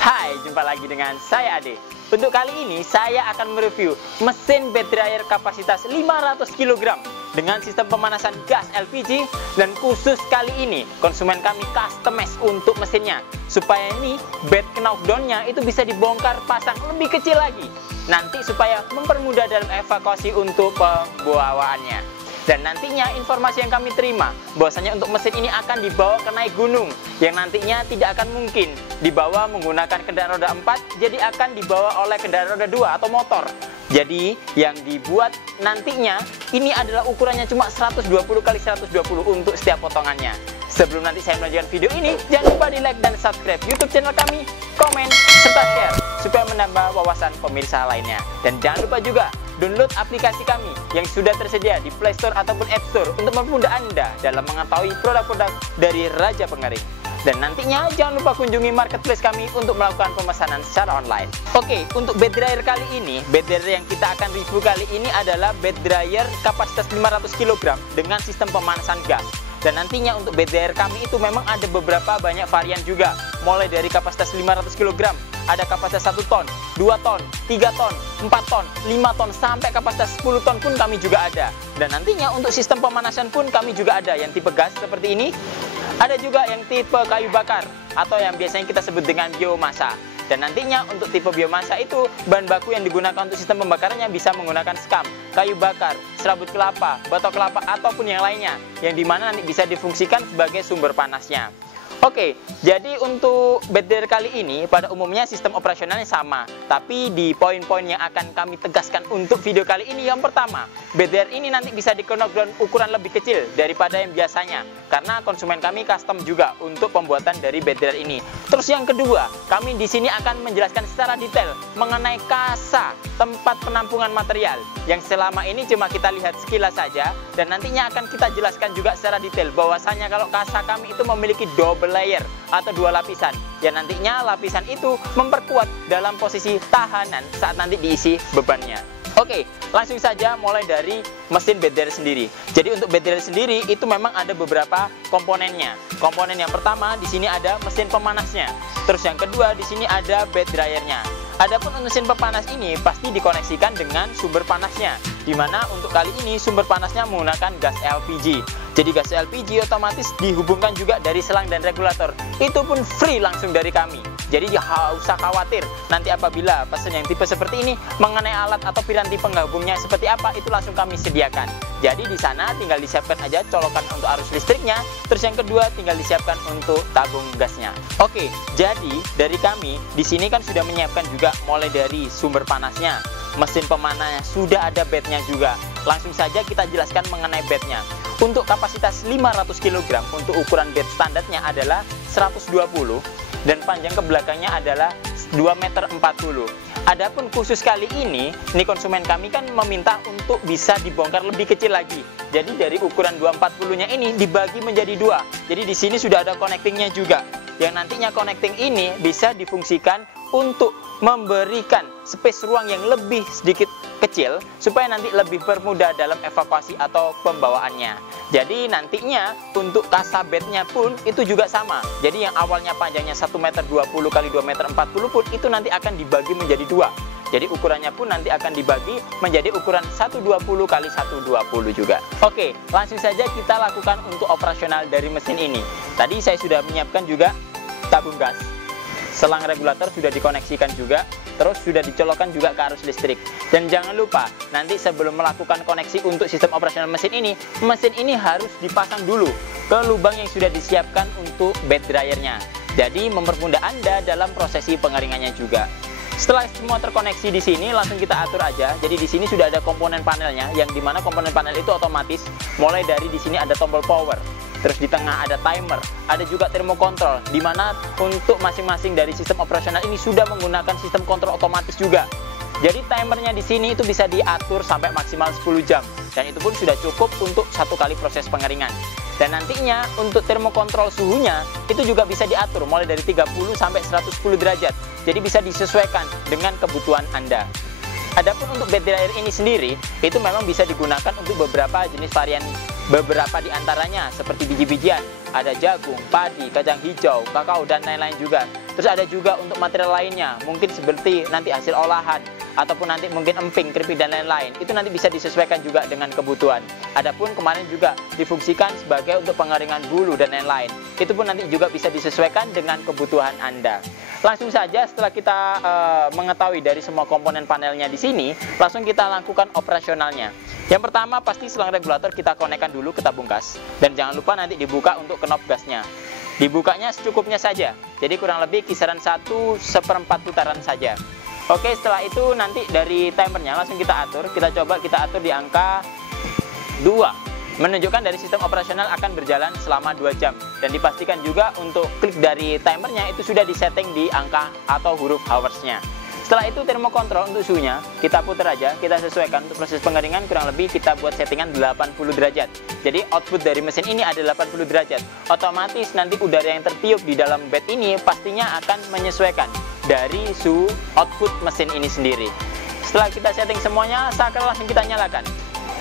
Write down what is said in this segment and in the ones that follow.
Hai, jumpa lagi dengan saya Ade. Untuk kali ini saya akan mereview mesin bed dryer kapasitas 500 kg dengan sistem pemanasan gas LPG, dan khusus kali ini konsumen kami customize untuk mesinnya supaya ini bed knockdown-nya itu bisa dibongkar pasang lebih kecil lagi nanti supaya mempermudah dalam evakuasi untuk pembawaannya. Dan nantinya informasi yang kami terima bahwasanya untuk mesin ini akan dibawa ke naik gunung yang nantinya tidak akan mungkin dibawa menggunakan kendaraan roda 4, jadi akan dibawa oleh kendaraan roda 2 atau motor. Jadi yang dibuat nantinya ini adalah ukurannya cuma 120 x 120 untuk setiap potongannya. Sebelum nanti saya melanjutkan video ini, jangan lupa di like dan subscribe YouTube channel kami, komen, serta share supaya menambah wawasan pemirsa lainnya. Dan jangan lupa juga download aplikasi kami yang sudah tersedia di Play Store ataupun App Store untuk mempermudah Anda dalam mengetahui produk-produk dari Raja Pengering. Dan nantinya jangan lupa kunjungi marketplace kami untuk melakukan pemesanan secara online. Oke, untuk bed dryer kali ini, bed dryer yang kita akan review kali ini adalah bed dryer kapasitas 500 kg dengan sistem pemanasan gas. Dan nantinya untuk bed dryer kami itu memang ada beberapa banyak varian juga. Mulai dari kapasitas 500 kg, ada kapasitas 1 ton, 2 ton, 3 ton, 4 ton, 5 ton, sampai kapasitas 10 ton pun kami juga ada. Dan nantinya untuk sistem pemanasan pun kami juga ada yang tipe gas seperti ini. Ada juga yang tipe kayu bakar atau yang biasanya kita sebut dengan biomasa. Dan nantinya untuk tipe biomasa itu bahan baku yang digunakan untuk sistem pembakarannya bisa menggunakan skam, kayu bakar, serabut kelapa, batok kelapa ataupun yang lainnya, yang dimana nanti bisa difungsikan sebagai sumber panasnya. Oke, jadi untuk bed dryer kali ini pada umumnya sistem operasionalnya sama, tapi di poin-poin yang akan kami tegaskan untuk video kali ini, yang pertama, bed dryer ini nanti bisa di-knockdown ukuran lebih kecil daripada yang biasanya, karena konsumen kami custom juga untuk pembuatan dari bed dryer ini. Terus yang kedua, kami di sini akan menjelaskan secara detail mengenai kasa tempat penampungan material yang selama ini cuma kita lihat sekilas saja, dan nantinya akan kita jelaskan juga secara detail bahwasanya kalau kasa kami itu memiliki double layer atau 2 lapisan, yang nantinya lapisan itu memperkuat dalam posisi tahanan saat nanti diisi bebannya. Oke, langsung saja mulai dari mesin bed dryer sendiri. Jadi untuk bed dryer sendiri itu memang ada beberapa komponennya. Komponen yang pertama di sini ada mesin pemanasnya. Terus yang kedua di sini ada bed dryernya. Adapun mesin pemanas ini pasti dikoneksikan dengan sumber panasnya, dimana untuk kali ini sumber panasnya menggunakan gas LPG. Jadi gas LPG otomatis dihubungkan juga dari selang dan regulator. Itu pun free langsung dari kami. Jadi jangan usah khawatir nanti apabila pesan yang tipe seperti ini mengenai alat atau piranti penggabungnya seperti apa, itu langsung kami sediakan. Jadi di sana tinggal disiapkan aja colokan untuk arus listriknya. Terus yang kedua tinggal disiapkan untuk tabung gasnya. Oke, jadi dari kami di sini kan sudah menyiapkan juga mulai dari sumber panasnya, mesin pemanasnya, sudah ada bednya juga. Langsung saja kita jelaskan mengenai bednya. Untuk kapasitas 500 kg untuk ukuran bed standarnya adalah 120 dan panjang ke belakangnya adalah 2,40 meter. Adapun khusus kali ini konsumen kami kan meminta untuk bisa dibongkar lebih kecil lagi. Jadi dari ukuran 240-nya ini dibagi menjadi 2. Jadi di sini sudah ada connectingnya juga. Yang nantinya connecting ini bisa difungsikan untuk memberikan space ruang yang lebih sedikit kecil supaya nanti lebih permudah dalam evakuasi atau pembawaannya. Jadi nantinya untuk kasa bednya pun itu juga sama. Jadi yang awalnya panjangnya 1,20 meter x 2,40 meter pun itu nanti akan dibagi menjadi 2. Jadi ukurannya pun nanti akan dibagi menjadi ukuran 120 x 120 juga. Oke, langsung saja kita lakukan untuk operasional dari mesin ini. Tadi saya sudah menyiapkan juga tabung gas. Selang regulator sudah dikoneksikan juga, terus sudah dicolokkan juga ke arus listrik. Dan jangan lupa, nanti sebelum melakukan koneksi untuk sistem operasional mesin ini harus dipasang dulu ke lubang yang sudah disiapkan untuk bed dryernya. Jadi mempermudah Anda dalam prosesi pengeringannya juga. Setelah semua terkoneksi di sini, langsung kita atur aja. Jadi di sini sudah ada komponen panelnya, yang dimana komponen panel itu otomatis. Mulai dari di sini ada tombol power, terus di tengah ada timer, ada juga termokontrol, dimana untuk masing-masing dari sistem operasional ini sudah menggunakan sistem kontrol otomatis juga. Jadi timernya di sini itu bisa diatur sampai maksimal 10 jam, dan itu pun sudah cukup untuk 1 kali proses pengeringan. Dan nantinya untuk termokontrol suhunya itu juga bisa diatur mulai dari 30 sampai 110 derajat. Jadi bisa disesuaikan dengan kebutuhan Anda. Adapun untuk bed dryer ini sendiri itu memang bisa digunakan untuk beberapa jenis varian, beberapa diantaranya seperti biji-bijian, ada jagung, padi, kacang hijau, kakao, dan lain-lain juga. Terus ada juga untuk material lainnya, mungkin seperti nanti hasil olahan, ataupun nanti mungkin emping, keripik, dan lain-lain. Itu nanti bisa disesuaikan juga dengan kebutuhan. Adapun kemarin juga difungsikan sebagai untuk pengeringan bulu dan lain-lain. Itu pun nanti juga bisa disesuaikan dengan kebutuhan Anda. Langsung saja setelah kita mengetahui dari semua komponen panelnya di sini, langsung kita lakukan operasionalnya. Yang pertama pasti selang regulator kita konekkan dulu ke tabung gas. Dan jangan lupa nanti dibuka untuk knob gasnya. Dibukanya secukupnya saja, jadi kurang lebih kisaran 1/4 putaran saja. Oke, setelah itu nanti dari timernya langsung kita atur. Kita coba kita atur di angka 2, menunjukkan dari sistem operasional akan berjalan selama 2 jam. Dan dipastikan juga untuk klik dari timernya itu sudah disetting di angka atau huruf hoursnya. Setelah itu termokontrol untuk suhunya kita putar aja, kita sesuaikan. Untuk proses pengeringan kurang lebih kita buat settingan 80 derajat. Jadi output dari mesin ini ada 80 derajat. Otomatis nanti udara yang tertiup di dalam bed ini pastinya akan menyesuaikan dari suhu output mesin ini sendiri. Setelah kita setting semuanya, sakral langsung kita nyalakan.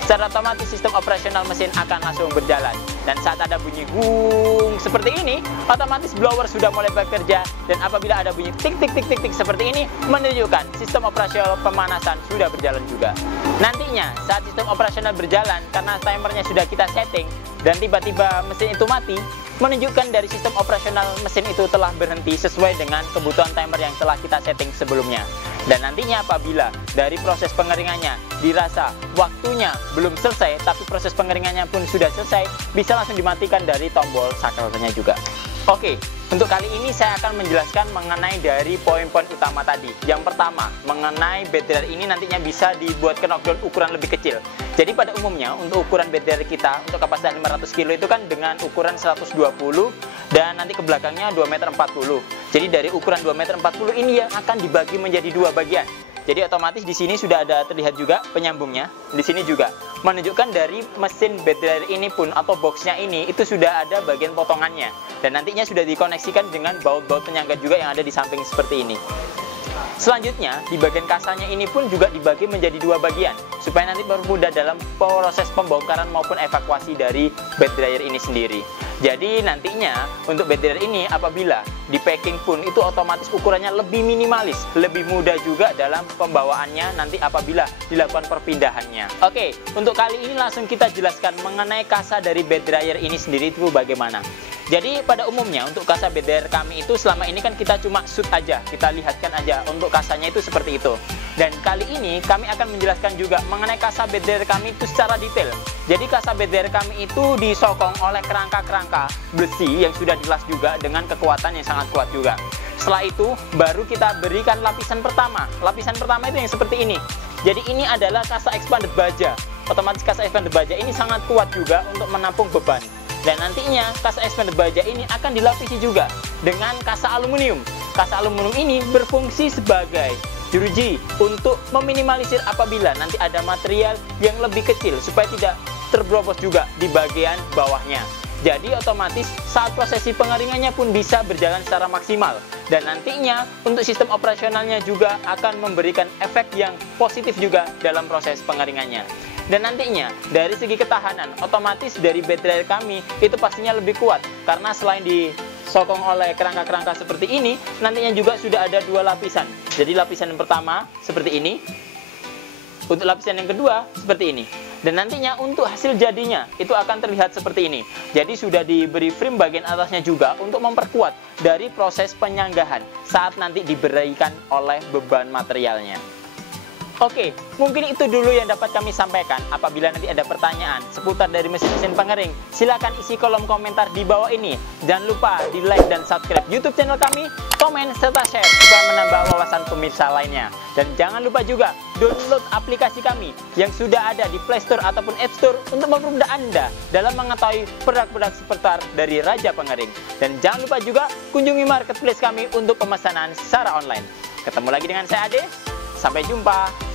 Secara otomatis sistem operasional mesin akan langsung berjalan. Dan saat ada bunyi gung seperti ini, otomatis blower sudah mulai bekerja. Dan apabila ada bunyi tik tik tik tik tik seperti ini, menunjukkan sistem operasional pemanasan sudah berjalan juga. Nantinya saat sistem operasional berjalan, karena timernya sudah kita setting dan tiba-tiba mesin itu mati, menunjukkan dari sistem operasional mesin itu telah berhenti sesuai dengan kebutuhan timer yang telah kita setting sebelumnya. Dan nantinya apabila dari proses pengeringannya dirasa waktunya belum selesai, tapi proses pengeringannya pun sudah selesai, bisa langsung dimatikan dari tombol sakralnya juga. Oke, untuk kali ini saya akan menjelaskan mengenai dari poin-poin utama tadi. Yang pertama, mengenai bed dryer ini nantinya bisa dibuat knockdown ukuran lebih kecil. Jadi pada umumnya untuk ukuran bed dryer kita untuk kapasitas 500 kg itu kan dengan ukuran 120 dan nanti ke belakangnya 2,40 meter. Jadi dari ukuran 2,40 meter ini yang akan dibagi menjadi 2 bagian. Jadi otomatis di sini sudah ada terlihat juga penyambungnya. Di sini juga menunjukkan dari mesin bed dryer ini pun atau boxnya ini itu sudah ada bagian potongannya. Dan nantinya sudah dikoneksikan dengan baut-baut penyangga juga yang ada di samping seperti ini. Selanjutnya di bagian kasanya ini pun juga dibagi menjadi 2 bagian supaya nanti mempermudah dalam proses pembongkaran maupun evakuasi dari bed dryer ini sendiri. Jadi nantinya untuk bed dryer ini apabila di packing pun itu otomatis ukurannya lebih minimalis, lebih mudah juga dalam pembawaannya nanti apabila dilakukan perpindahannya. Oke, untuk kali ini langsung kita jelaskan mengenai kasa dari bed dryer ini sendiri itu bagaimana. Jadi pada umumnya untuk kasa bed dryer kami itu selama ini kan kita cuma shoot aja, kita lihatkan aja untuk kasanya itu seperti itu. Dan kali ini kami akan menjelaskan juga mengenai kasa bed dryer kami itu secara detail. Jadi kasa bed dryer kami itu disokong oleh kerangka-kerangka besi yang sudah dilas juga dengan kekuatan yang sangat kuat juga. Setelah itu baru kita berikan lapisan pertama. Lapisan pertama itu yang seperti ini. Jadi ini adalah kasa expanded baja. Otomatis kasa expanded baja ini sangat kuat juga untuk menampung beban. Dan nantinya kasa expanded baja ini akan dilapisi juga dengan kasa aluminium. Kasa aluminium ini berfungsi sebagai jeruji untuk meminimalisir apabila nanti ada material yang lebih kecil supaya tidak terbrobos juga di bagian bawahnya. Jadi otomatis saat prosesi pengeringannya pun bisa berjalan secara maksimal. Dan nantinya untuk sistem operasionalnya juga akan memberikan efek yang positif juga dalam proses pengeringannya. Dan nantinya dari segi ketahanan otomatis dari bed dryer kami itu pastinya lebih kuat karena selain disokong oleh kerangka-kerangka seperti ini, nantinya juga sudah ada 2 lapisan. Jadi lapisan yang pertama seperti ini, untuk lapisan yang kedua seperti ini. Dan nantinya untuk hasil jadinya itu akan terlihat seperti ini. Jadi sudah diberi frame bagian atasnya juga untuk memperkuat dari proses penyanggahan saat nanti diberikan oleh beban materialnya. Oke, mungkin itu dulu yang dapat kami sampaikan. Apabila nanti ada pertanyaan seputar dari mesin-mesin pengering, silakan isi kolom komentar di bawah ini. Jangan lupa di like dan subscribe YouTube channel kami, komen serta share supaya menambah wawasan pemirsa lainnya. Dan jangan lupa juga download aplikasi kami yang sudah ada di Play Store ataupun App Store untuk mempermudah Anda dalam mengetahui produk-produk seputar dari Raja Pengering. Dan jangan lupa juga kunjungi marketplace kami untuk pemesanan secara online. Ketemu lagi dengan saya Ade. Sampai jumpa.